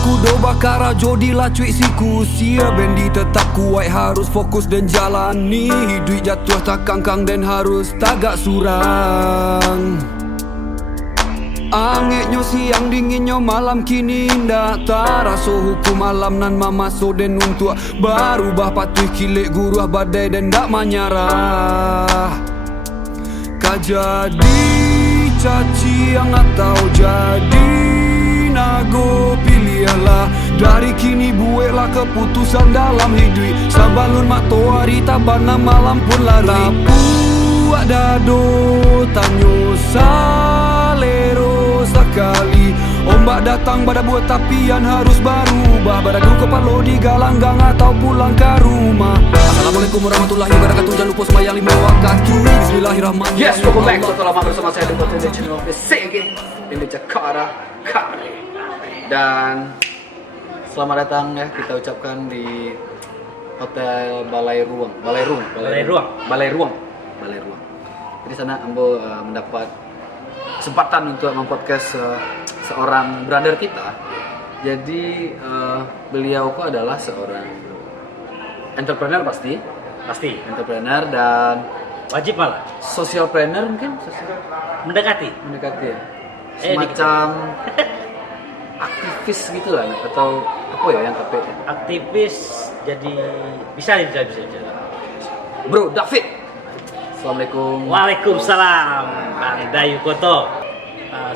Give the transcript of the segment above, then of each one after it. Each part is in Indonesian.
kudo bakara jodilah cuy siku. Sia bendi tetap kuat harus fokus dan jalani. Duit jatuh tak kangkang dan harus tagak surang. Angeknya siang dinginnya malam kini indah. Taraso hukum alam nan mamaso dan untuk barubah patuh kilik guruh badai dan dak menyarah. Kajadi caci yang atau jadi nago pilihlah. Dari kini buatlah keputusan dalam hidup. Sabalun matoari tabana malam pun lari. Buat dado tanyo salero sekali. Ombak datang pada buat tapian harus berubah. Pada dulu kepala di galanggang atau pulang ke rumah. Assalamualaikum warahmatullahi wabarakatuh. Jangan lupa sembahyang 5 waktu. Bismillahirrahmanirrahim. Yes, welcome back. Setelah lama bersama saya di Hotel Channel PCG di Jakarta Kari. Dan selamat datang ya kita ucapkan di Hotel Balai Ruang. Di sana Ambo mendapat kesempatan untuk mempodcast seorang brother kita. Jadi beliau kok adalah seorang entrepreneur pasti entrepreneur dan wajib malah socialpreneur mungkin mendekati ya. Semacam aktivis gitu lah atau apa ya yang tepat ya? aktivis jadi bisa. Bro David, assalamualaikum. Waalaikumsalam Bang Dayu Koto.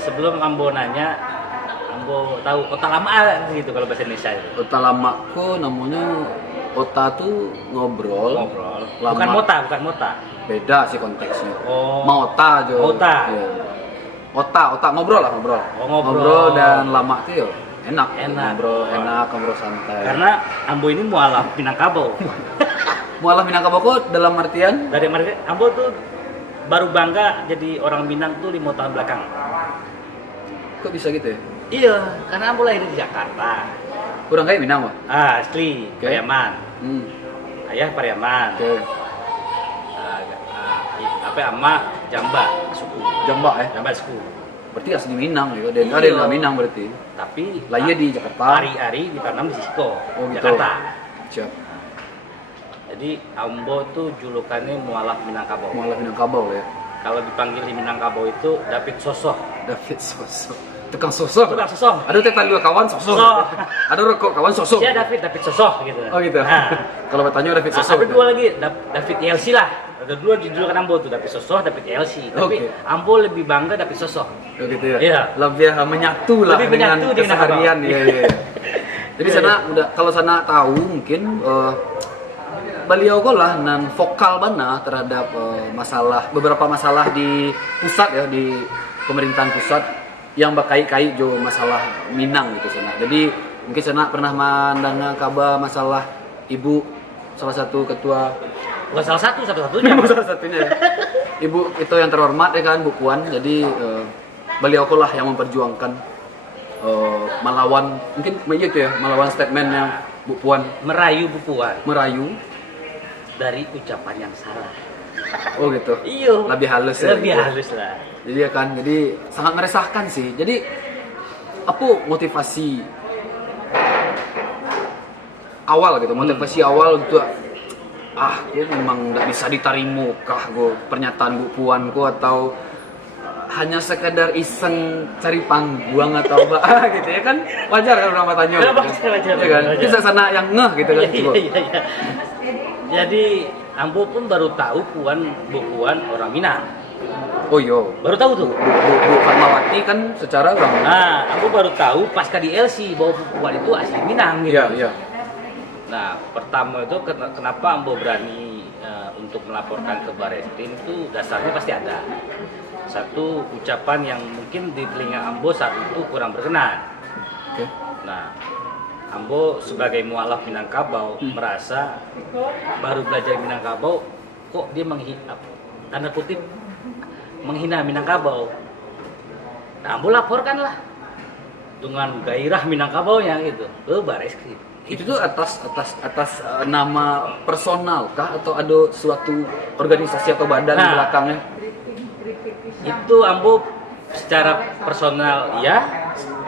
Sebelum Ambo nanya, Ambo tahu kota lama gitu kalau bahasa Indonesia itu. Kota lamaku namanya Ota tuh ngobrol. Lama. Bukan mota. Beda sih konteksnya. Oh. Mauta aja. Ota. Ya. Ota ngobrol lah ngobrol. Oh, ngobrol. Dan lama tuh yo enak. Ngobrol santai. Karena Ambo ini mualaf Minangkabau. Mualaf Minangkabau kok dalam artian Dari Ambo tuh baru bangga jadi orang Minang tuh 5 tahun belakang. kok bisa gitu ya? Iya, karena Ambo lahir di Jakarta. Kurang kayak Minang, Wak? Asli, Okay. Pariaman. Ayah Pariaman. Oke. Ama Jamba suku. Jamba Jamba suku. Berarti asli Minang ya? Ada Iya. yang nggak Minang berarti? Tapi Lahir di Jakarta. hari-hari ditanam di Siko, Oh gitu. Jakarta. Siap. Jadi Ambo tuh julukannya mualaf Minangkabau. Mualaf Minangkabau ya? Kalau dipanggil di Minangkabau itu David Sosoh. David Sosok. Tukang sosok. Tukang sosok. Ada tetan dua kawan sosok. Ada rokok kawan sosok. Dia David Sosoh gitu. Oh gitu. Nah, Kalau bertanya David Sosok. ada dua lagi, David Elsi lah. Ada dua julukan Ambo tuh, David Sosoh, David Elsi. Tapi Oke. Ambo lebih bangga David Sosoh. Oh gitu ya. Iya. Lebih menyatu lah Lebih menyatu dengan keseharian apa? ya. Jadi sana udah kalau sana tahu mungkin beliau kok lah nan vokal bana terhadap beberapa masalah di pusat ya, di pemerintahan pusat yang berkait-kait jo masalah Minang gitu sana. Jadi mungkin sana pernah mendengar kabar masalah ibu salah satu ketua. Bukan satu-satunya. Memang salah satunya ya. Ibu itu yang terhormat ya kan Bu Puan. Jadi beliau kok lah yang memperjuangkan melawan mungkin begitu ya, melawan statementnya Bu Puan, Merayu Bu Puan merayu dari ucapan yang salah. oh gitu. Iya. Lebih halus ya. Lebih gitu. halus lah. Jadi ya kan, jadi sangat meresahkan sih. Jadi apa motivasi awal gitu, motivasi awal gitu. Gue memang nggak bisa diterima kah gue pernyataan Bu Puan ku atau hanya sekedar iseng cari panggung atau apa gitu ya kan, wajar kan orang tanya Ya, gitu. wajar. Ya kan, bisa sana yang ngeh gitu kan. Iya. Jadi Ambo pun baru tahu Bu Puan orang Minang. Oh yo, Baru tahu tuh. Bu Fatmawati kan secara orang. Nah, aku baru tahu pasca di LC bahwa Bu Puan itu asli Minang gitu. Iya. Nah, pertama itu kenapa Ambo berani untuk melaporkan ke Barreskrim itu dasarnya pasti ada. Satu ucapan yang mungkin di telinga Ambo saat itu kurang berkenan. Oke. Nah, Ambo sebagai mualaf Minangkabau merasa baru belajar Minangkabau kok dia tanda kutip menghina Minangkabau. Nah, Ambo laporkan lah dengan gairah Minangkabaunya gitu ke Barreskrim. Itu tuh atas nama personal kah atau ada suatu organisasi atau badan di belakangnya? Itu Ambo secara personal ya,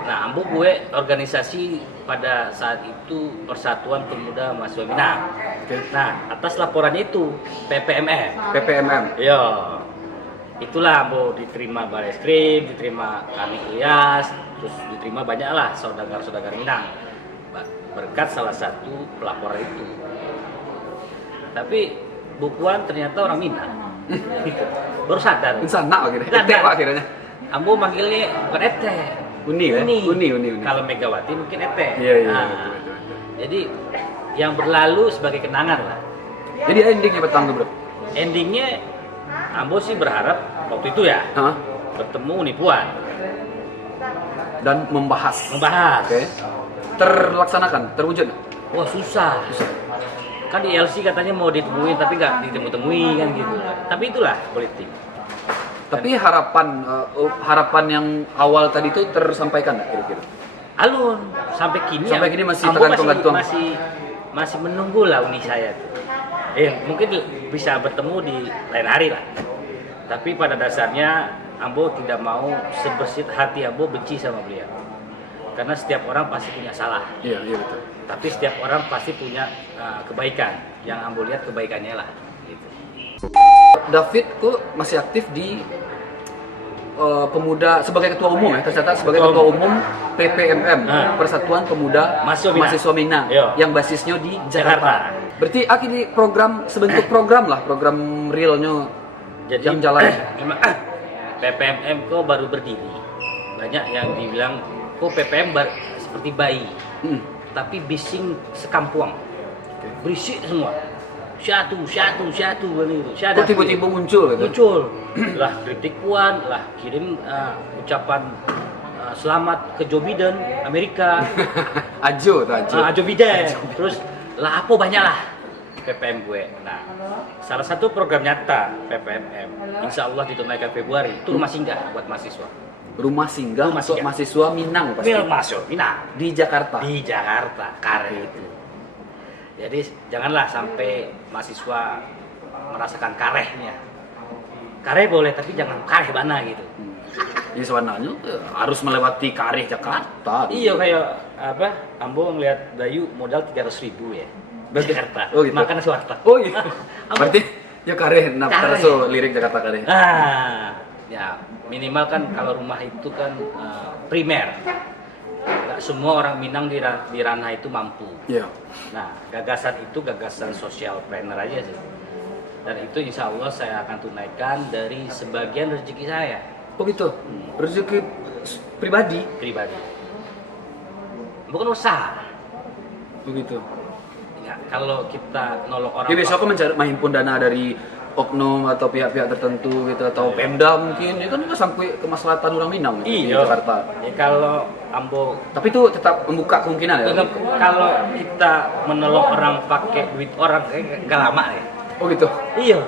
Nah, ambo gue organisasi pada saat itu Persatuan Pemuda Mahasiswa Minang. Nah, atas laporannya itu PPMM. PPMM. Yo, itulah ambo diterima Bareskrim, diterima Kami Ilyas, terus diterima banyak lah saudagar-saudagar Minang. Berkat salah satu pelaporan itu. Tapi bukuan ternyata orang Minang. Baru sadar. Sana akhirnya. Sadar. Ete Pak akhirnya. Ambo manggilnya bukan Ete. Uni ya? Uni. Kalau Megawati mungkin Ete. Iya. Nah, jadi yang berlalu sebagai kenangan lah. Jadi endingnya petang tuh bro. Endingnya Ambo sih berharap waktu itu ya Hah? bertemu Uni Puan, Dan membahas. Oke. Terlaksanakan, terwujud. Wah susah. Kan di LC katanya mau ditemuin tapi nggak ditemu-temui kan gitu. Tapi itulah politik. Tapi harapan yang awal tadi itu tersampaikan nggak kira-kira? Alun sampai kini. Sampai kini masih Ambo tergantung-gantung. masih menunggu lah Uni saya tuh. Mungkin bisa bertemu di lain hari lah. Tapi pada dasarnya Ambo tidak mau sebesit hati Ambo benci sama beliau. Karena setiap orang pasti punya salah. Iya betul. Tapi setiap orang pasti punya kebaikan. Yang Ambo lihat kebaikannya lah. Gitu. David kok masih aktif di pemuda sebagai ketua umum ya, tercatat sebagai ketua umum PPMM, Persatuan Pemuda Mahasiswa Minang, yang basisnya di Jakarta. Berarti ini program sebentuk program lah, program realnya Jadi, yang jalan. Memang PPMM kok baru berdiri. Banyak yang dibilang kok PPM seperti bayi, tapi bising sekampuang, berisik semua. Syatu begitu. Kok tiba-tiba muncul gitu? Muncul. Lah kritik Puan, lah kirim ucapan selamat ke Joe Biden Amerika. Ajo. Joe Biden. Terus lah apa banyak lah PPM gue. Nah, salah satu program nyata PPMM, insya Allah ditunaikan Februari, itu rumah singgah buat mahasiswa. Rumah singgah untuk mahasiswa Minang pasti. Mahasiswa Minang Di Jakarta. Di Jakarta, Kare itu. Jadi janganlah sampai mahasiswa merasakan karehnya. Kareh boleh, tapi jangan kareh bana gitu. Jadi sebenarnya harus melewati Kareh Jakarta. Iya kayak apa? Ambo ngeliat Dayu modal 300.000 ya. Di Jakarta. Oh gitu. Makan nasi warteg. Oh iya. Berarti ya Kareh so lirik Jakarta Kareh. Ya minimal kan kalau rumah itu kan primer. Nggak semua orang Minang di ranah itu mampu. Iya. Nah, gagasan itu gagasan social planner aja sih. Dan itu insya Allah saya akan tunaikan dari sebagian rezeki saya. Oh gitu. Rezeki pribadi. Bukan usaha. Begitu. Ya, kalau kita nolong orang. Ya besok aku mencari menghimpun dana dari oknum atau pihak-pihak tertentu gitu atau Pemda mungkin itu kan sampai kemaslahatan orang Minang gitu, di Jakarta. Ya kalau Ambo tapi itu tetap membuka kemungkinan ya. Kalau kita menolong orang pakai duit orang nggak lama ya. Oh gitu. Iya.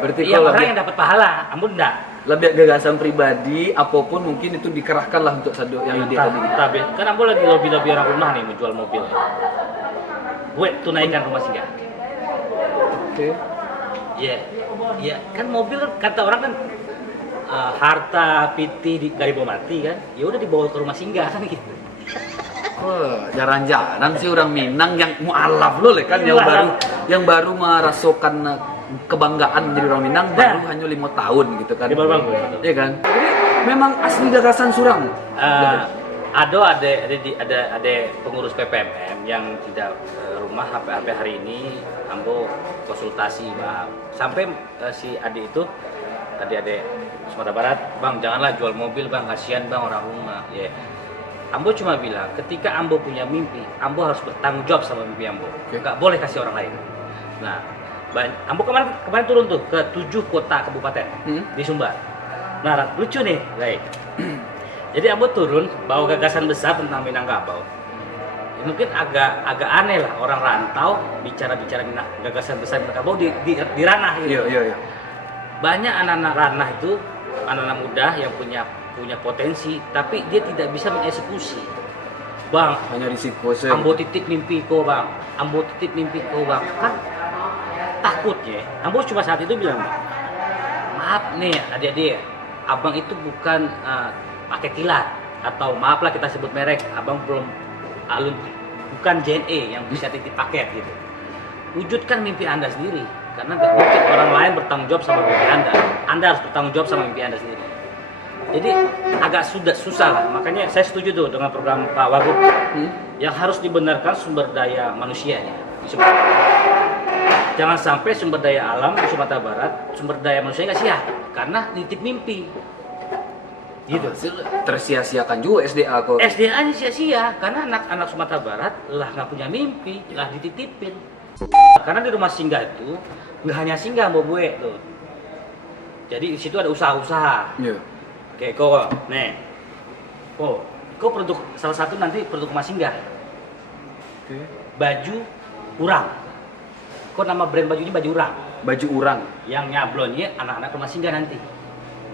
Berarti iya, kalau orang yang dapat pahala, Ambo enggak. Lebih gagasan pribadi apapun mungkin itu dikerahkan lah untuk satu yang ide tadi. Tapi kan Ambo lagi lobby orang rumah nih menjual mobil. Gue tunaikan rumah singgah. Oke. Iya, kan mobil kan kata orang kan harta piti gak dibawa mati kan, ya udah dibawa ke rumah singgah kan gitu. Wah, jarang-jarang sih orang Minang yang mualaf loh kan yang baru merasakan kebanggaan menjadi orang Minang baru hanya 5 tahun gitu kan. Iya kan? Jadi memang asli gagasan surang. Ada pengurus PPMM yang tidak rumah sampai hari ini Ambo konsultasi Bang. Sampai si adik Sumatera Barat, Bang janganlah jual mobil Bang, kasihan Bang orang rumah. Ya. Ambo cuma bilang, ketika Ambo punya mimpi, Ambo harus bertanggung jawab sama mimpi Ambo. Nggak boleh kasih orang lain. Nah, Ambo kemarin turun tuh ke 7 kota kabupaten di Sumbar. Nah, lucu nih, guys. Jadi Ambo turun bawa gagasan besar tentang Minangkabau. Mungkin agak aneh lah orang rantau bicara gagasan besar Minangkabau di ranah gitu. Iya. Banyak anak-anak ranah itu, anak-anak muda yang punya potensi, tapi dia tidak bisa mengeksekusi. Bang, hanya risiko sih. Ambo titip mimpi ko Bang. Kan takutnya. Ambo cuma saat itu bilang, maaf nih adik-adik, abang itu bukan pakai kilat. atau maaflah kita sebut merek, abang belum bukan JNE yang bisa titip paket gitu. Wujudkan mimpi Anda sendiri, karena nggak mungkin orang lain bertanggung jawab sama mimpi Anda. Anda harus bertanggung jawab sama mimpi Anda sendiri. Jadi agak susah lah, makanya saya setuju tuh dengan program Pak Wagub yang harus dibenarkan sumber daya manusianya di Sumatera. Jangan sampai sumber daya alam di Sumatera Barat, sumber daya manusia nggak siap karena nitip mimpi. Gitu. Tersia-siakan juga SDA kok. SDA-nya sia-sia karena anak-anak Sumatera Barat lah nggak punya mimpi, lah dititipin. Karena di rumah singgah itu nggak hanya singgah Mbok Bue tuh. Jadi di situ ada usaha-usaha. Iya. Kayak kok, nih, kok produk salah satu nanti produk rumah singgah. Oke. Baju urang. Kok nama brand baju ini baju urang? Baju urang. Yang nyablonnya anak-anak rumah singgah nanti.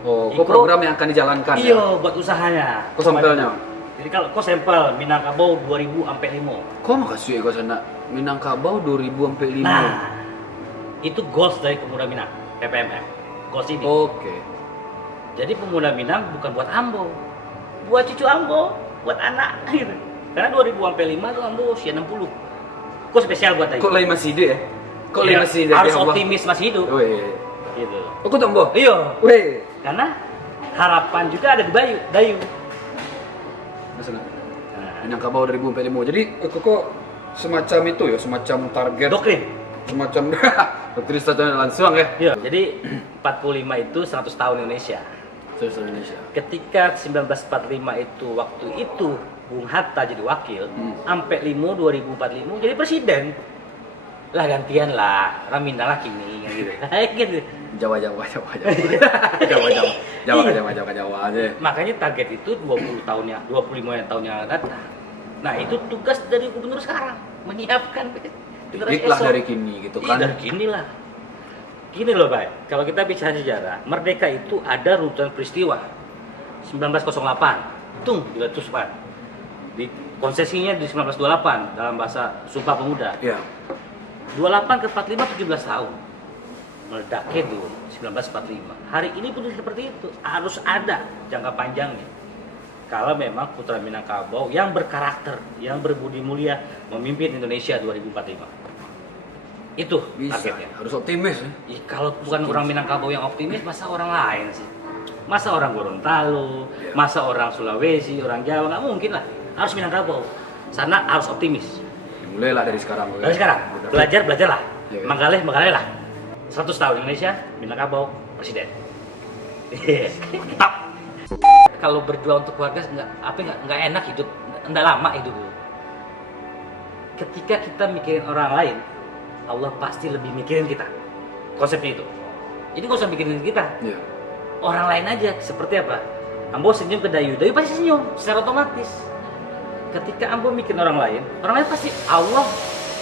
Oh, kok program yang akan dijalankan Iya, ya? buat usahanya. Kok sampelnya? Jadi kalau kok sampel Minangkabau 2000 sampai 5. Kok makasih ya kok sana? Minangkabau 2000 sampai 5. Nah, itu goals dari Pemuda Minang, PPMM. Goals ini. Oke. Jadi Pemuda Minang bukan buat Ambo, buat cucu Ambo, buat anak gitu. Karena 2000 sampai 5 tuh Ambo usia 60. Kok spesial buat Ayu? Kok lain masih hidup ya? Kok lain Iya, masih hidup? harus optimis masih hidup. Weh. Gitu. Aku tambah. Iya. Weh. Karena harapan juga ada di Dayu. Masalah. Nah, Minangkabau 2000 sampai 5. Jadi kok semacam itu ya, semacam target. doktrin. Semacam doktrin satunya langsung ya. Iya. Jadi 45 itu 100 tahun Indonesia. Terus Indonesia. Ketika 1945 itu waktu itu Bung Hatta jadi wakil, sampai 2045 jadi presiden. Lah gantian lah, Raminda lah kini gitu. Gitu. Jawa aja. Makanya target itu 20 tahunnya, 25 tahunnya datang. Nah, itu tugas dari gubernur sekarang, menyiapkan generasi Diklah esok. dari kini gitu kan. Dari kini lah. Gini loh, Pak. Kalau kita bicara sejarah, merdeka itu ada runutan peristiwa. 1908, tung diletus, Pak. Di konsesinya di 1928 dalam bahasa Sumpah Pemuda. Iya. 28 ke 45 17 tahun. Meledaknya tuh 1945. Hari ini pun seperti itu, harus ada jangka panjangnya. Kalau memang putra Minangkabau yang berkarakter, yang berbudi mulia memimpin Indonesia 2045. Itu Bisa. targetnya. Harus optimis ya. Ih, kalau bukan orang Minangkabau yang optimis, masa orang lain sih? Masa orang Gorontalo, masa orang Sulawesi, orang Jawa, nggak mungkin lah. Harus Minangkabau. Sana harus optimis. Mulailah dari sekarang. Dari sekarang, belajarlah. Iya, iya. Menggalih lah. 100 tahun Indonesia, Minangkabau presiden. Mantap. Kalau berjuang untuk keluarga nggak enak hidup, nggak lama hidup. Ketika kita mikirin orang lain, Allah pasti lebih mikirin kita. Konsepnya itu. Jadi nggak usah mikirin kita. Iya. Orang lain aja. Seperti apa? Ambo senyum ke Dayu pasti senyum secara otomatis. Ketika Ambo mikirin orang lain pasti Allah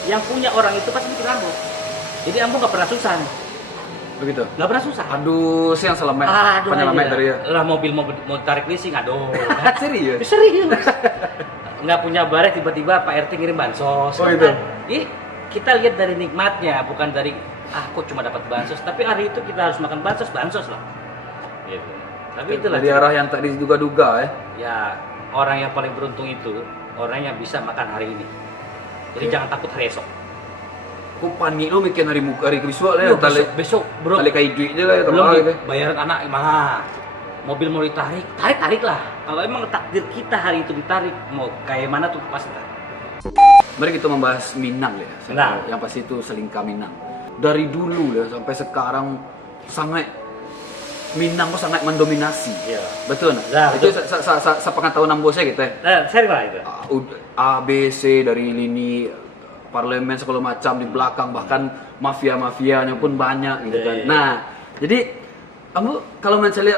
yang punya orang itu pasti mikir Ambo. Jadi Ambo nggak pernah susah nih. Begitu. Nggak pernah susah. Aduh, sih yang selamat. Aduh, Penyelamat aja. dari ya. Lah mobil mau tarik leasing, aduh. Serius? Serius. Nggak punya barang tiba-tiba Pak RT ngirim bansos. Oh, itu. Ih, kita lihat dari nikmatnya, bukan dari kok cuma dapat bansos. Tapi hari itu kita harus makan bansos lah. Gitu. Tapi itulah. Dari arah yang tak diduga-duga ya. Ya, orang yang paling beruntung itu orang yang bisa makan hari ini. Jadi jangan takut hari esok. Kok panik lu mikirin hari besok lah. Yo, besok bro. Tali kayak duit aja lah. Belum gitu. bayaran anak mah. Mobil mau ditarik, tarik lah. Kalau emang takdir kita hari itu ditarik, mau kayak mana tuh pasti. Mari kita membahas Minang ya. Nah. Yang pasti itu selingkah Minang. Dari dulu ya sampai sekarang sangat Minang kok sangat mendominasi. Iya. Betul nggak? Nah, Itu betul. sepengetahuan Ambo saya gitu ya. Sering lah itu. A, B, C dari lini parlemen segala macam di belakang, bahkan mafia-mafianya pun banyak gitu kan. Iya. Nah, jadi Ambo kalau mencari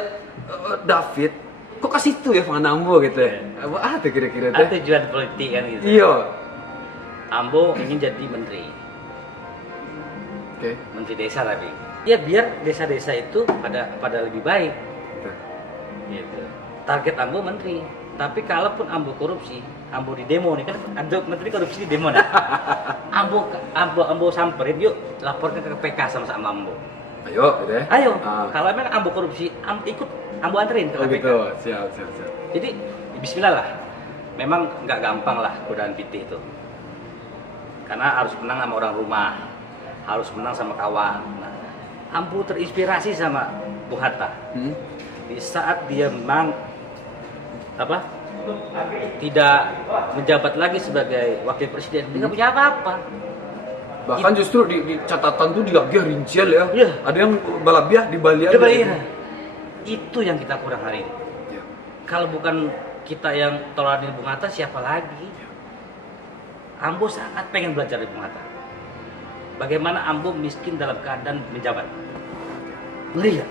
David, kok kasih itu ya pengen Ambo gitu ya? Apa tuh kira-kira tuh? Tujuan politik kan gitu. Iya. Ambo ingin jadi menteri. Oke. Menteri desa tapi. Ya biar desa-desa itu pada lebih baik. Gitu. Target Ambo menteri. Tapi kalaupun Ambo korupsi, Ambo di demo nih kan, ada menteri korupsi di demo nih. Ambo samperin yuk laporkan ke PK sama Ambo. Ayo, gitu ya. Ayo, Ah. kalau emang Ambo korupsi, ikut Ambo anterin ke Oh KPK. gitu, siap. Jadi Bismillah lah. Memang nggak gampang lah godaan PT itu. Karena harus menang sama orang rumah, harus menang sama kawan. Nah, Ambo terinspirasi sama Bung Hatta. Di saat dia menang tidak menjabat lagi sebagai wakil presiden, dia nggak punya apa-apa. Bahkan justru di catatan tuh dilagih rincian ya. Iya. Ada yang balabiah di Bali aja. Itu yang kita kurang hari ini. Iya. Kalau bukan kita yang tolanin Bung Hatta, siapa lagi? Ambo sangat pengen belajar dari Bung Hatta. Bagaimana Ambo miskin dalam keadaan menjabat. Ngeri ya?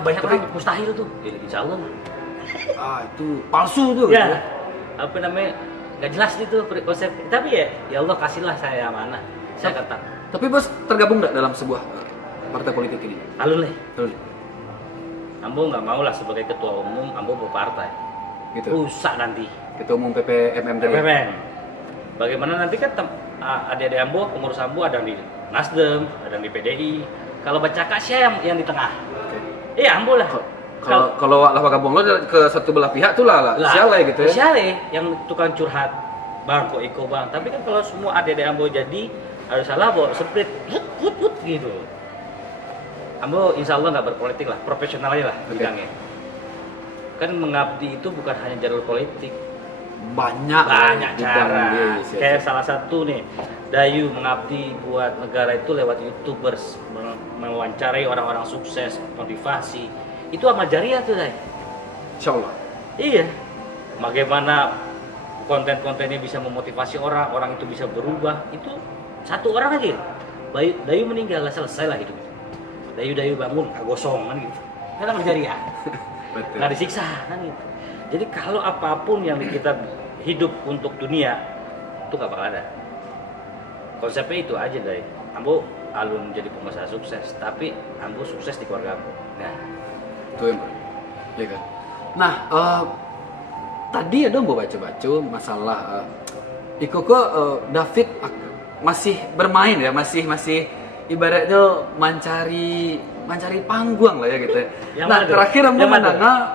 Banyak orang mustahil tuh. Insya Allah. Itu palsu tuh. Ya, apa namanya? Gak jelas itu konsep. Tapi ya Allah kasihlah saya amanah. Saya kata. Tapi Bos tergabung nggak dalam sebuah partai politik ini? Alun leh. Betul. Ambo nggak mau lah sebagai ketua umum Ambo berpartai. Gitu. Rusak nanti. Ketua umum PPMM tadi. PPM. Bagaimana nanti kan adik-adik Ambo, pengurus Ambo ada yang di Nasdem, ada yang di PDI. Kalau baca kak siapa yang di tengah? Oke. Ambo lah. Kalau lah gabung lo ke satu belah pihak tuh lah siapa gitu ya? Siapa yang tukang curhat, bang kok Iko bang. Tapi kan kalau semua adik-adik Ambo jadi harus salah bawa split, put gitu. Ambo insya Allah nggak berpolitik lah, profesional aja lah bidangnya. Kan mengabdi itu bukan hanya jalur politik, Banyak cara. Kayak salah satu nih, Dayu mengabdi buat negara itu lewat YouTubers, mewawancarai orang-orang sukses, motivasi. Itu amal jariah tuh, Day. Insya Allah. Iya. Bagaimana konten-kontennya bisa memotivasi orang, orang itu bisa berubah. Itu satu orang aja. Dayu meninggal, selesai lah hidup. Dayu bangun, gosong kan gitu. Kan amal jariah. Betul. Nggak disiksa kan gitu. Jadi kalau apapun yang kita hidup untuk dunia itu nggak bakal ada. Konsepnya itu aja, Day. Ambo alun jadi pengusaha sukses, tapi Ambo sukses di keluarga Ambo. Nah, Itu yang ya kan. Nah, tadi ada mau baca-baca masalah Iko ke David masih bermain ya, masih ibaratnya mencari panggung lah ya gitu ya. Nah, terakhir Ambo mendengar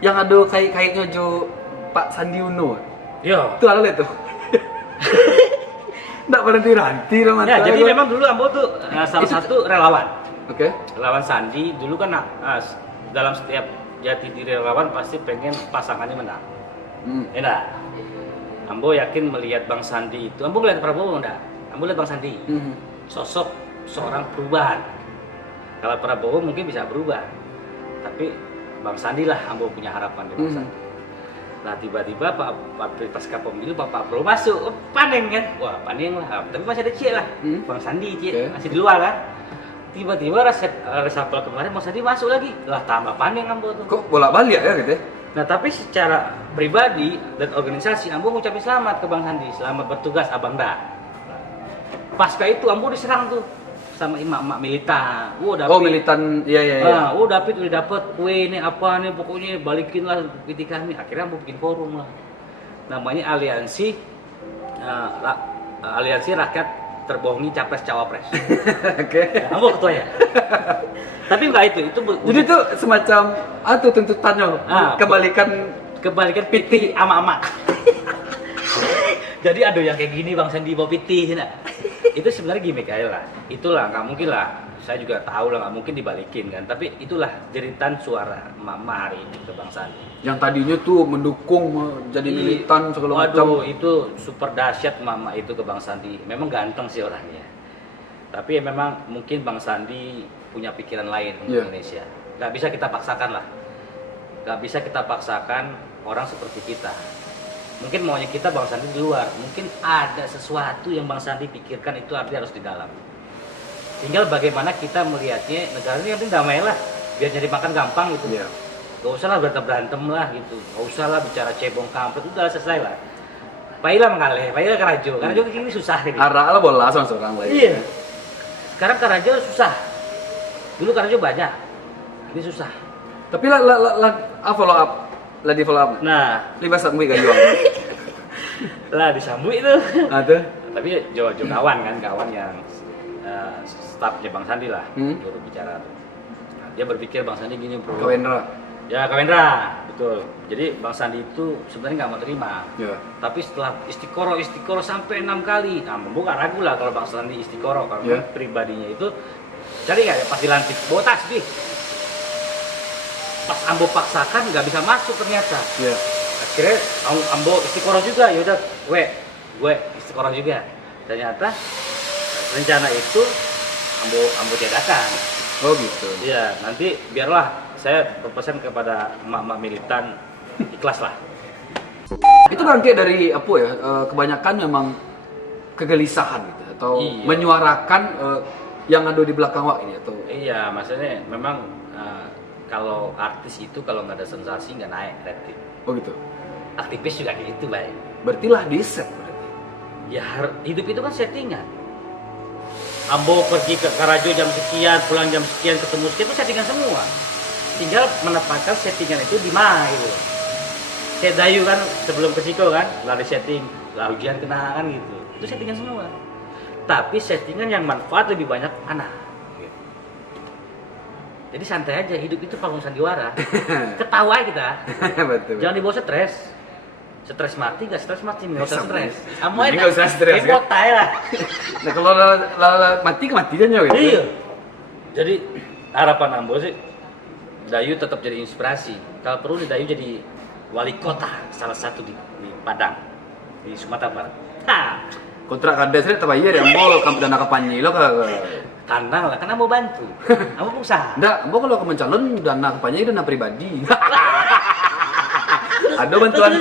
yang ada kayaknya Jo Pak Sandi Uno. yo. Itu ada itu. Nggak berhenti Ya, jadi memang dulu Ambo tuh salah satu relawan. Oke. Relawan Sandi dulu kan dalam setiap jati diri relawan pasti pengen pasangannya menang. Enak. Ambo yakin melihat Bang Sandi itu. Ambo melihat Prabowo enggak? Ambo lihat Bang Sandi. Sosok seorang perubahan. Kalau Prabowo mungkin bisa berubah. Tapi Bang Sandi lah Ambo punya harapan di Bang Sandi. Nah tiba-tiba pasca pemilu Pak Prabowo masuk, panen kan? Wah panen lah. Tapi masih ada Cik lah. Bang Sandi Cik masih di luar lah. Tiba-tiba resapel kemarin Bang Sandi masuk lagi, lah tambah panen Ambo tuh. Kok bolak-balik ya gitu ya? Nah tapi secara pribadi dan organisasi Ambo ngucapin selamat ke Bang Sandi, selamat bertugas Abang Da. Pasca itu Ambo diserang tuh sama emak-emak militan. Militan, iya. David udah dapet kue ini apa nih, pokoknya balikin lah PT kami. Akhirnya Ambo bikin forum lah, namanya Aliansi Rakyat Terbohongi Capres Cawapres. Oke. Ambo ketuanya. Tapi enggak itu Jadi itu semacam tuntutannya kebalikan PT ama-ama. Jadi ada yang kayak gini Bang Sandi bawa PT nah. Itu sebenarnya gimmick aja lah. Itulah nggak mungkin lah. Saya juga tahu lah nggak mungkin dibalikin kan. Tapi itulah jeritan suara mama hari ini ke Bang Sandi. Yang tadinya tuh mendukung jadi militan segala macam. Waduh, itu super dahsyat mama itu ke Bang Sandi. Memang ganteng sih orangnya. Tapi memang mungkin Bang Sandi punya pikiran lain untuk Indonesia. Gak bisa kita paksakan lah. Gak bisa kita paksakan orang seperti kita. Mungkin maunya kita Bang Sandi di luar. Mungkin ada sesuatu yang Bang Sandi pikirkan itu artinya harus di dalam. Tinggal bagaimana kita melihatnya, negara ini yang penting damai lah. Biar nyari makan gampang gitu. Gak usah lah berantem lah gitu. Gak usah lah bicara cebong kampret, udah selesai lah. Pailah mengalir, pailah Karajo. Karajo ini susah gitu. Arah lah bola seorang lain. Iya. Sekarang Karajo susah. Dulu Karajo banyak. Ini susah. Tapi follow up. Di follow up. Nah, libas sampai gayung. lah disambut itu. Ada. Tapi Jo kawan yang stafnya Bang Sandi lah, juru bicara. Nah, dia berpikir Bang Sandi gini bro. Kawendra. Ya Kak Wendra, betul. Jadi Bang Sandi itu sebenarnya nggak mau terima. Ya. Tapi setelah istiqoroh sampai 6 kali, nah bukan ragu lah kalau Bang Sandi istiqoroh kalau Ya. pribadinya itu. Cari nggak ya pas dilantik bawa tasbih. Pas Ambo paksakan nggak bisa masuk ternyata. Ya. Akhirnya Ambo istiqoroh juga, ya udah, gue istiqoroh juga. Ternyata rencana itu Ambo tiadakan. Oh gitu. Iya, nanti biarlah saya berpesan kepada emak-emak militan ikhlas lah. Itu bangkit dari apa ya? Kebanyakan memang kegelisahan gitu atau Iya. menyuarakan yang ada di belakang wak ini atau Iya, maksudnya memang kalau artis itu kalau nggak ada sensasi nggak naik rating. oh gitu. Aktivis juga gitu, baik. Berarti lah di set berarti. Ya hidup itu kan settingan. Ambo pergi ke Karajo jam sekian, pulang jam sekian, ketemu sekian itu settingan semua. Tinggal menempatkan settingan itu di mana gitu. Kayak Dayu kan sebelum ke Ciko kan, lari setting, lah hujan kena kan gitu. Itu settingan semua. Tapi settingan yang manfaat lebih banyak mana? Gitu. Jadi santai aja, hidup itu panggung sandiwara. Ketawa aja kita. Betul. Jangan dibawa stres. Stres mati, nggak stres mati, nggak usah stres. Ini nggak usah stres, kan? Remote aja lah. Nah kalau mati kematian ya gitu. Iya. Jadi harapan Ambo sih Dayu tetap jadi inspirasi. Kalau perlu Dayu jadi wali kota salah satu di Padang, di Sumatera Barat. Kontrak kades ini terbayar ya, ambo kampung dana kampanye lo ke. Tandang lah, karena mau bantu. Ambo pengusaha. Enggak, ambo kalau ke mencalon dana kampanye dana pribadi. ada bantuan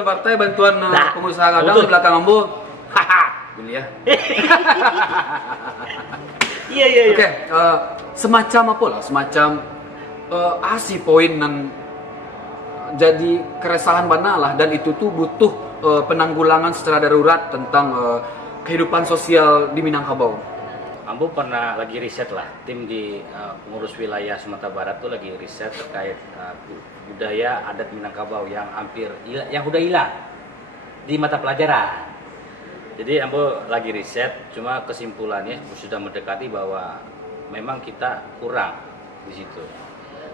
partai, bantuan Nah, pengusaha kadang betul. di belakang ambo. Gini ya. Iya. Oke, semacam apa lah, semacam asi poin dan jadi keresahan bana lah, dan itu tuh butuh penanggulangan secara darurat tentang kehidupan sosial di Minangkabau. Ambo pernah lagi riset lah, tim di pengurus wilayah Sumatera Barat tuh lagi riset terkait budaya adat Minangkabau yang hampir yang udah hilang di mata pelajaran. Jadi Ambo lagi riset, cuma kesimpulannya sudah mendekati bahwa memang kita kurang di situ.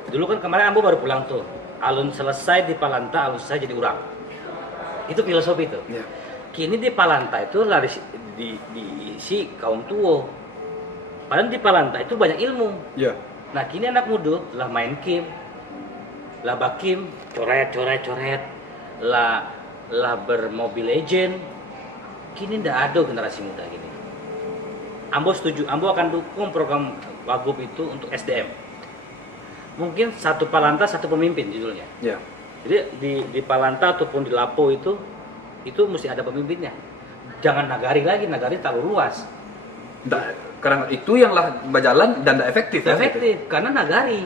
Dulu kan kemarin Ambo baru pulang tuh, alun selesai di Palanta, alun selesai jadi urang. Itu filosofi itu. Ya. Kini di Palanta itu lari diisi kaum tua. Padahal di Palanta itu banyak ilmu. Ya. Nah kini anak muda lah main game, lah bakim, coret, lah bermobil legend. Kini ndak ada generasi muda gini. Ambo setuju, Ambo akan dukung program Wagub itu untuk SDM. Mungkin satu Palanta satu pemimpin judulnya. Ya. Jadi di Palanta ataupun di Lapo itu mesti ada pemimpinnya. Jangan nagari lagi, nagari terlalu luas. Karena itu yang lah berjalan dan tidak efektif. Efektif karena nagari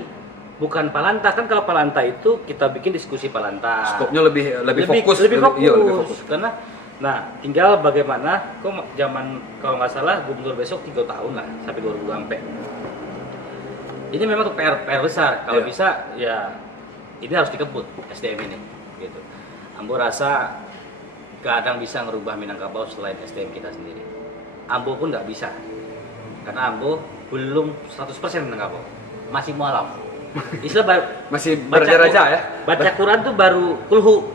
bukan Palanta. Kan kalau Palanta itu kita bikin diskusi Palanta. Skopnya lebih fokus. Iya, lebih fokus. Karena nah tinggal bagaimana kok zaman kalau nggak salah gubernur besok 3 tahun lah sampai 2024. Ini memang tuh PR besar. Kalau Iya. bisa ya ini harus dikebut SDM ini gitu. Ambo rasa gak ada yang bisa ngerubah Minangkabau selain SDM kita sendiri. Ambo pun nggak bisa. Karena Ambo belum 100% Minangkabau. Masih mualaf. Istilah Masih beraja-raja ya. Baca Quran tuh baru kulhu.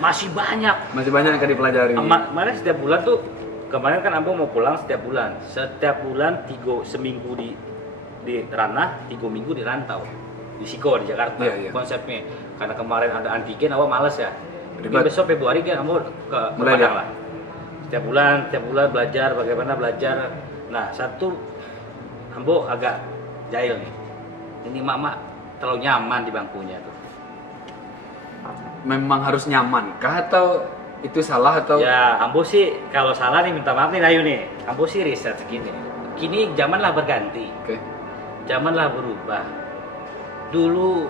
Masih banyak. Masih banyak yang akan dipelajari. Kemarin setiap bulan tuh kemarin kan Ambo mau pulang setiap bulan. Setiap bulan 3 seminggu di ranah, 3 minggu di rantau. Di Siko di Jakarta. Iya. Konsepnya. Karena kemarin ada antigen, awal males ya. Ribet. Besok Februari kan Ambo ke Mulai Padang ya? lah. Setiap bulan belajar bagaimana belajar. Nah, satu Ambo agak jahil nih. Ini mama terlalu nyaman di bangkunya tuh. Memang harus nyaman kah atau itu salah atau Ya, Ambo sih kalau salah nih minta maaf nih Dayu nih. Ambo sih riset segini. Kini zaman lah berganti. Oke. Zaman lah berubah. Dulu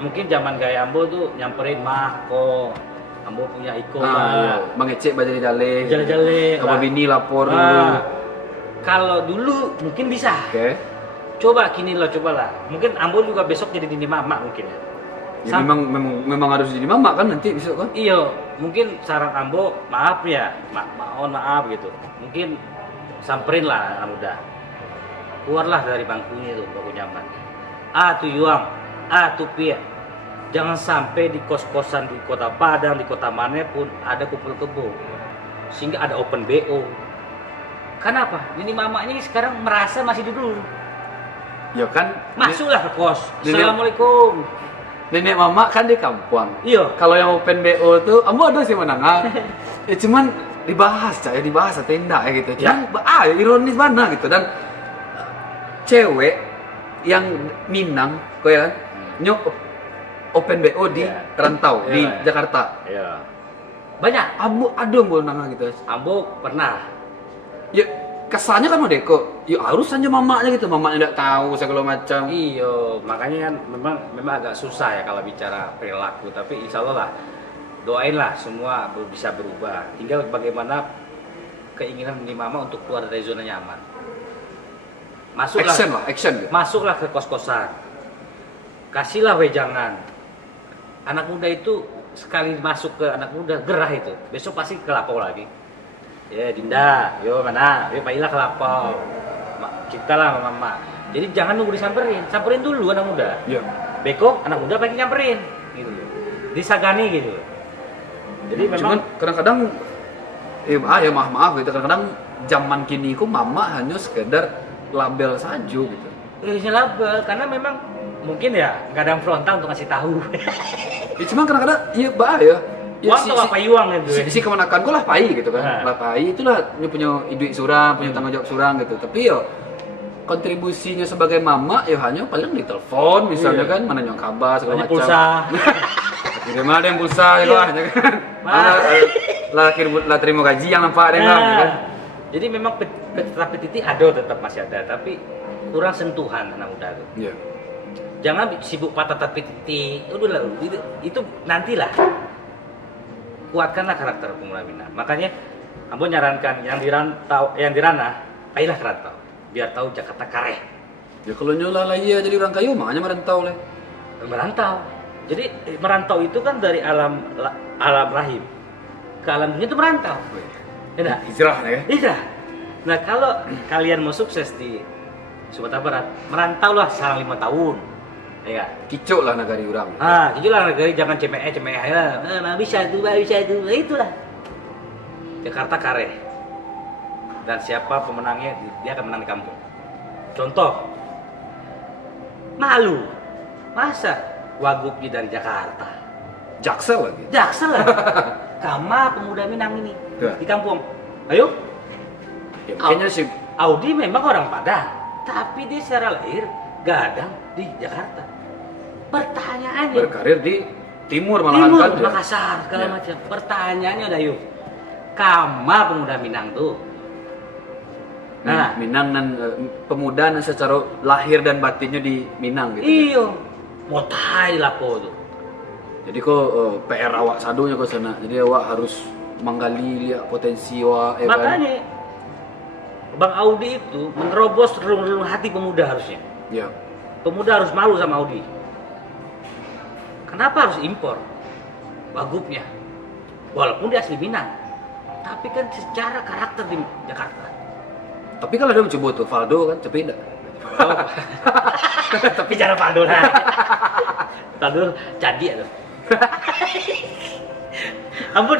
mungkin zaman gaya Ambo tuh nyamperin Mako. Ambo punya Iko iya. Mengecek baca di dalih. Jale-jale. Apa bini lapor dulu. Nah, kalau dulu mungkin bisa. Oke. Coba kini lo cobalah. Mungkin Ambo juga besok jadi dini mama mungkin ya. Ya, memang harus jadi mama kan nanti besok kan? Iya, mungkin saran Ambo maaf ya, mohon maaf gitu. Mungkin samperin lah anak muda. Keluarlah dari bangkunya tuh, bangku nyaman. Tuh Yuang, Tupi ya. Jangan sampai di kos-kosan di kota Padang, di kota mana pun ada kumpul kebo. Sehingga ada open BO. Kenapa? Ini mamanya sekarang merasa masih dulu. Ya kan. Masuklah ke kos. Nenek- Assalamualaikum. Nenek mama kan di kampung. Iya. Kalau yang open BO tuh, ambo ada sih menengah. Ya cuman dibahas atau tidak ya gitu. Cuman ironis mana gitu dan cewek yang Minang, kok ya kan, nyok open BO di rantau di Iya. Jakarta. Iya. Banyak. Ambo ada ambo nengah gitu. Ambo pernah. Ya kesannya kan udah kok, ya harus aja mamanya gitu, mamanya tidak tahu segala macam. Iyo, makanya kan memang agak susah ya kalau bicara perilaku, tapi insya Allah lah, doainlah semua bisa berubah. Tinggal bagaimana keinginan mama untuk keluar dari zona nyaman. Action gitu. Masuklah ke kos-kosan, kasihlah wejangan. Anak muda itu sekali masuk ke anak muda gerah itu, besok pasti kelapau lagi. Ya Dinda, yo mana, yo Pak Ila kelapau. Kita lah sama mama. Jadi jangan nunggu samperin dulu anak muda. Ya. Beko anak muda pengen nyamperin, gitu. Disagani gitu. Jadi Cuman memang kadang-kadang ya maaf gitu, kadang-kadang zaman kini ku mama hanya sekedar label saja gitu. ini label karena memang mungkin ya nggak ada yang frontal untuk ngasih tahu. Ya cuman kadang-kadang iya ya. Uang tuh apa iuang gitu. Si kemenakan gue lah pai gitu kan. Nah. Lah pai itulah dia punya duit surang, punya tanggung jawab surang gitu. Tapi yo kontribusinya sebagai mama ya hanya paling ditelepon misalnya kan, mana nyong kabar segala Banyak macam. pulsa. Akhirnya mana ada yang pulsa ya lah, ya kan. Lah terima gaji yang nampak ada yang Nah, gitu kan. jadi memang petiti ada tetap masih ada, tapi kurang sentuhan anak muda tuh. Iya. Jangan sibuk patah petiti, udahlah itu nantilah. Kuatkanlah karakter pemuda Minang. Makanya Ambo nyarankan yang di ranah, ayolah ke rantau, biar tahu Jakarta kareh. Ya kalau nyolah lah iya jadi orang kayu makanya merantau lah. Merantau. Jadi merantau itu kan dari alam rahim ke alam dunia itu merantau. Ya, Hijrah ya. iya. Nah kalau kalian mau sukses di Sumatera Barat, merantaulah selama 5 tahun. Ya. Kicuk lah negari orang. Itulah negara jangan cemeh ya. Bisa itu. Nah, itulah. Jakarta kareh. Dan siapa pemenangnya dia akan menang di kampung. Contoh. Malu. Masa wagubnya dari Jakarta? Jaksel lagi. Jaksel lah. Kama pemuda Minang ini Tuh. di kampung. Ayo. Ya, kayaknya sih Audi memang orang Padang, tapi dia secara lahir gadang di Jakarta. Pertanyaannya berkarir di timur malahan Timur, kan. ya. Makassar, segala Ya. macam. Pertanyaannya udah yuk. Kama pemuda Minang tuh. Nah, Minang dan pemuda dan secara lahir dan batinnya di Minang gitu. iyo. Mau tai lapo tuh. Jadi kok PR awak sadunya ke sana. Jadi awak harus menggali lihat potensi awak ya kan. Makanya Bang Audi itu menerobos relung-relung hati pemuda harusnya. Ya. Pemuda harus malu sama Audi. Kenapa harus impor wagubnya? Walaupun dia asli Minang, tapi kan secara karakter di Jakarta. Tapi kalau dia mencoba tuh Valdo kan tapi enggak. Tapi cara Faldo lah. Faldo jadi ya. Ampun,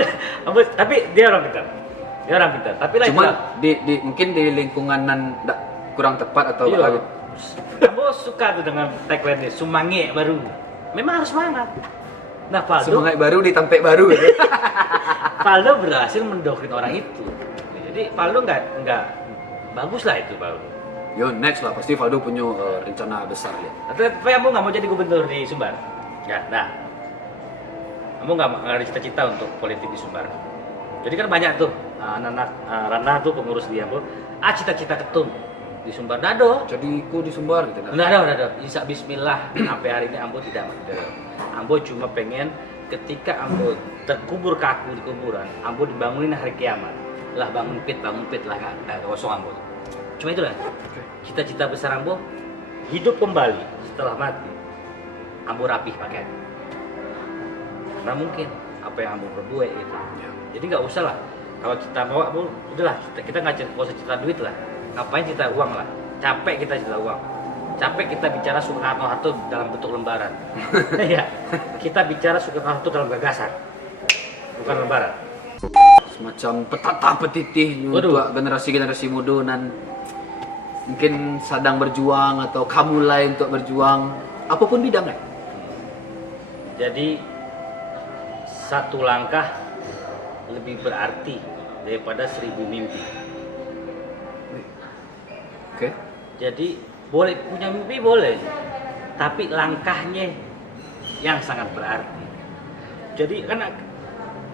tapi dia orang pintar. Tapi lah Cuman di mungkin di lingkunganan kurang tepat atau iya. apa gitu. Ambo suka tuh dengan tagline-nya Sumange baru. Memang harus semangat. Nah, Faldo Semangat baru di tampek baru gitu. Faldo berhasil mendoktrin orang itu. Jadi Faldo nggak bagus lah itu Faldo. Yo next lah pasti Valdo punya rencana besar ya. Tapi Ambo nggak mau jadi gubernur di Sumbar. Ya, nah. Ambo nggak ada cita-cita untuk politik di Sumbar. Jadi kan banyak tuh anak-anak ranah tuh pengurus di Ambo. Cita-cita ketum di Sumbar dado. Jadi ku di Sumbar gitu kan. Nggak ada. Insya Bismillah sampai hari ini Ambo tidak ada. Ambo cuma pengen ketika Ambo terkubur kaku di kuburan, Ambo dibangunin hari kiamat. Lah bangun pit lah kosong Ambo. Cuma itulah. Cita-cita besar Ambo hidup kembali setelah mati. Ambo rapih pakaian. Karena mungkin apa yang Ambo berbuat itu. Ya. Jadi nggak usah lah. Kalau kita bawa Ambo, udahlah kita nggak usah cita duit lah. Ngapain cita uang lah? Capek kita cita uang. capek kita bicara Soekarno-Hatta dalam bentuk lembaran. Ya, kita bicara Soekarno-Hatta dalam gagasan, bukan lembaran. Semacam petata petitih untuk generasi-generasi muda dan mungkin sedang berjuang atau kamu lain untuk berjuang apapun bidangnya. Jadi satu langkah lebih berarti daripada 1000 mimpi. Oke. Jadi boleh punya mimpi boleh, tapi langkahnya yang sangat berarti. Jadi kan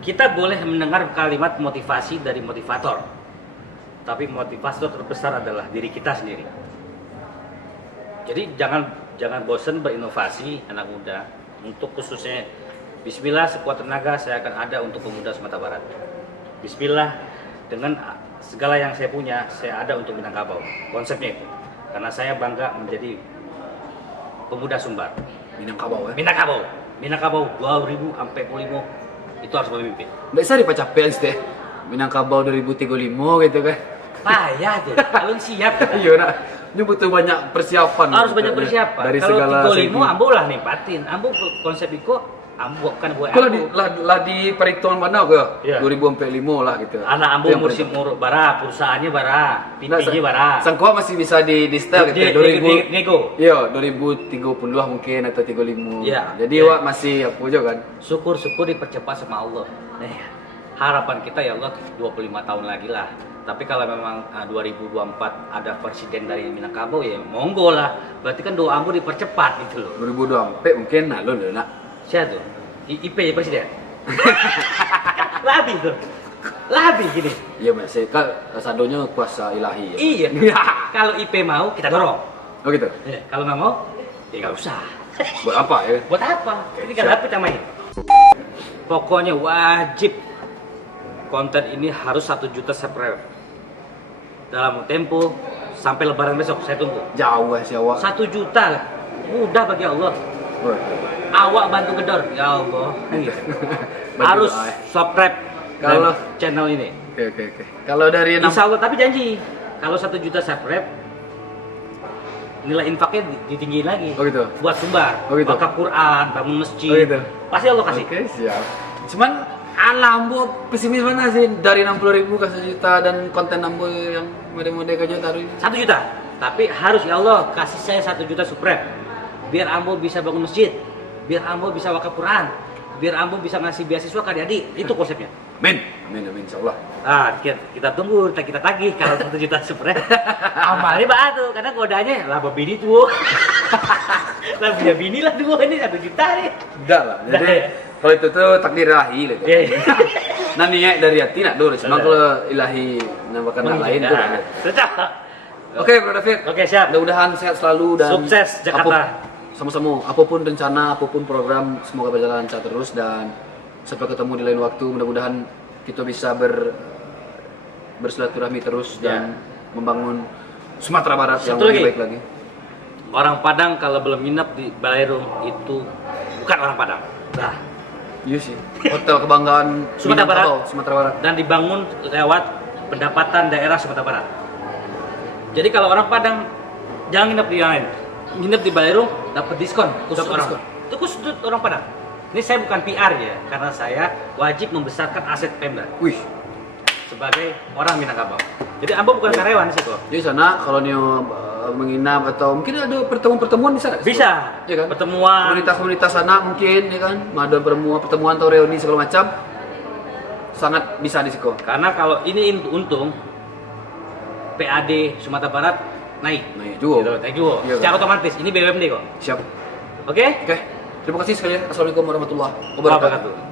kita boleh mendengar kalimat motivasi dari motivator, tapi motivator terbesar adalah diri kita sendiri. Jadi jangan bosan berinovasi anak muda. Untuk khususnya Bismillah sekuat tenaga saya akan ada untuk pemuda Sumatera Barat. Bismillah dengan segala yang saya punya saya ada untuk Minangkabau. Konsepnya itu. Karena saya bangga menjadi pemuda Sumbar. Minangkabau ya. Minangkabau 2000 sampai 45 itu harus memimpin. Nggak bisa dipacapian sih. Minangkabau 2035 gitu kan. Payah tuh. Kalau siap kita. Iya nak. Ini butuh banyak persiapan. Harus banyak persiapan. Dari Kalau segala 35 ambo lah nempatin. Ambo konsep itu ambo kan buat kalau ambo. lah di perhitungan mana ke? Iya. 2045 lah gitu. Anak ambo Itu yang mursi muruk bara, perusahaannya bara, Nah, pintinya bara. Sangkua masih bisa di setel gitu. Nego. Iya, 2030 mungkin atau 35. Iya. Jadi Iya. wak masih apa aja kan? Syukur-syukur dipercepat sama Allah. Harapan kita ya Allah 25 tahun lagi lah. Tapi kalau memang 2024 ada presiden dari Minangkabau ya monggo lah. Berarti kan doa ambo dipercepat gitu loh. 2024 mungkin nah lo nak. Siapa tuh? IP ya presiden. Labi tuh. Labi gini. Iya masih kan sadonya kuasa ilahi ya. Iya. Kalau IP mau kita dorong. Oh gitu. Kalau nggak mau ya nggak usah. Buat apa ya? Buat apa? Ini kan apa kita main. Pokoknya wajib konten ini harus 1 juta subscriber dalam tempo sampai lebaran besok. Saya tunggu. Jauh sih awak. 1 juta mudah bagi Allah. Awak bantu gedor ya Allah. Harus subscribe Kalau channel ini. Oke. Kalau dari Insya Allah, tapi janji kalau 1 juta subscribe nilai infaknya ditinggiin lagi. Oh gitu. Buat sumbar, Oh gitu. wakaf Quran, bangun masjid. Oh gitu. Pasti Allah kasih. Oke, siap. Cuman Ambo pesimis mana sih dari 60.000 ke 1 juta dan konten Ambo yang mode-mode aja taruh 1 juta. Tapi harus ya Allah kasih saya 1 juta subscribe. Biar Ambo bisa bangun masjid, biar Ambo bisa wakaf Quran, biar Ambo bisa ngasih beasiswa ke adik-adik. Itu konsepnya. Amin, insyaallah. Ah, kita tunggu, kita tagih kalau 1 juta subscribe. Amalnya batu, karena kodanya lah bini tuh. Lah punya bini lah dua ini 1 juta nih. Enggak lah. Jadi kalau itu tuh takdir ilahi lah. Iya. Nah niat dari hati nak dulu. Cuma kalau ilahi nambahkan hal lain tuh. Tetap. Oke, Bro David. Oke, siap. Mudah-mudahan sehat selalu dan Sukses Jakarta. Sama-sama. Apapun rencana, apapun program, semoga berjalan lancar terus dan sampai ketemu di lain waktu. Mudah-mudahan kita bisa bersilaturahmi terus dan membangun Sumatera Barat yang Satu lebih lagi. baik lagi. Orang Padang kalau belum nginep di Balai Rum itu bukan orang Padang. Nah, Iya sih. Hotel kebanggaan Sumatera Barat. Minangkabau, Sumatera Barat. dan dibangun lewat pendapatan daerah Sumatera Barat. Jadi kalau orang Padang jangan nginep di yang lain. Nginep di Balai Rum dapat diskon khusus Dapat orang. diskon. Itu khusus orang Padang. Ini saya bukan PR ya, karena saya wajib membesarkan aset Pemda Wih. sebagai orang Minangkabau. Jadi Ambo bukan karyawan sih kok. Di sana kalau nih menginap atau mungkin ada pertemuan-pertemuan bisa nggak? Bisa. Iya kan? Pertemuan. Komunitas-komunitas sana mungkin ya kan, ada pertemuan atau reuni segala macam, sangat bisa di Siko. Karena kalau ini untung PAD Sumatera Barat naik. Naik juga. Gitu, naik juga. Iya, Secara kan? otomatis ini BUMD kok. Siap. Oke? Oke. Terima kasih sekali. Assalamualaikum warahmatullahi wabarakatuh. Wabarakatuh.